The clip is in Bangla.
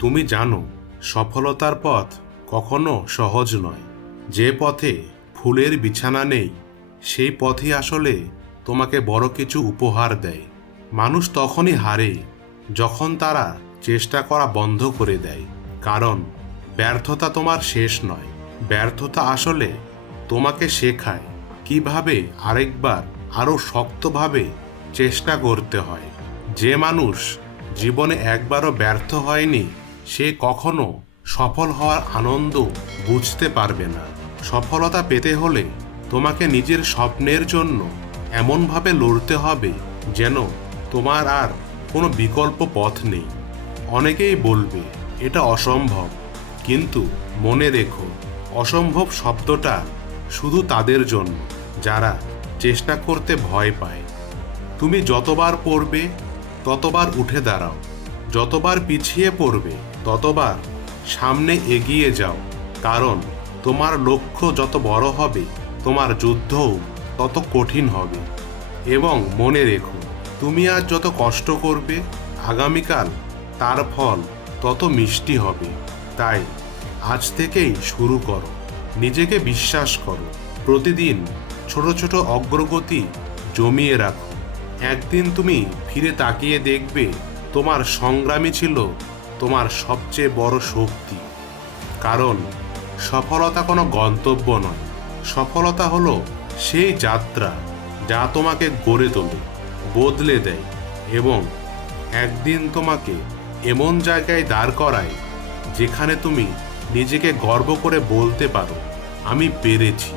তুমি জানো, সফলতার পথ কখনো সহজ নয়। যে পথে ফুলের বিছানা নেই, সেই পথই আসলে তোমাকে বড় কিছু উপহার দেয়। মানুষ তখনই হারে যখন তারা চেষ্টা করা বন্ধ করে দেয়। কারণ ব্যর্থতা তোমার শেষ নয়, ব্যর্থতা আসলে তোমাকে শেখায় কিভাবে আরেকবার আরও শক্তভাবে চেষ্টা করতে হয়। যে মানুষ জীবনে একবারও ব্যর্থ হয়নি, সে কখনো সফল হওয়ার আনন্দ বুঝতে পারবে না। সফলতা পেতে হলে তোমাকে নিজের স্বপ্নের জন্য এমনভাবে লড়তে হবে যেন তোমার আর কোনো বিকল্প পথ নেই। অনেকেই বলবে এটা অসম্ভব, কিন্তু মনে রেখো, অসম্ভব শব্দটা শুধু তাদের জন্য যারা চেষ্টা করতে ভয় পায়। তুমি যতবার পড়বে ততবার উঠে দাঁড়াও, যতবার পিছিয়ে পড়বে ততবার সামনে এগিয়ে যাও। কারণ তোমার লক্ষ্য যত বড় হবে, তোমার যুদ্ধও তত কঠিন হবে। এবং মনে রেখো, তুমি আজ যত কষ্ট করবে, আগামীকাল তার ফল তত মিষ্টি হবে। তাই আজ থেকেই শুরু করো, নিজেকে বিশ্বাস করো, প্রতিদিন ছোট ছোট অগ্রগতি জমিয়ে রাখো। একদিন তুমি ফিরে তাকিয়ে দেখবে তোমার সংগ্রামই ছিল তোমার সবচেয়ে বড় শক্তি। কারণ সফলতা কোনো গন্তব্য নয়, সফলতা হলো সেই যাত্রা যা তোমাকে গড়ে তোলে, বদলে দেয় এবং একদিন তোমাকে এমন জায়গায় দাঁড় করায় যেখানে তুমি নিজেকে গর্ব করে বলতে পারো, আমি পেরেছি।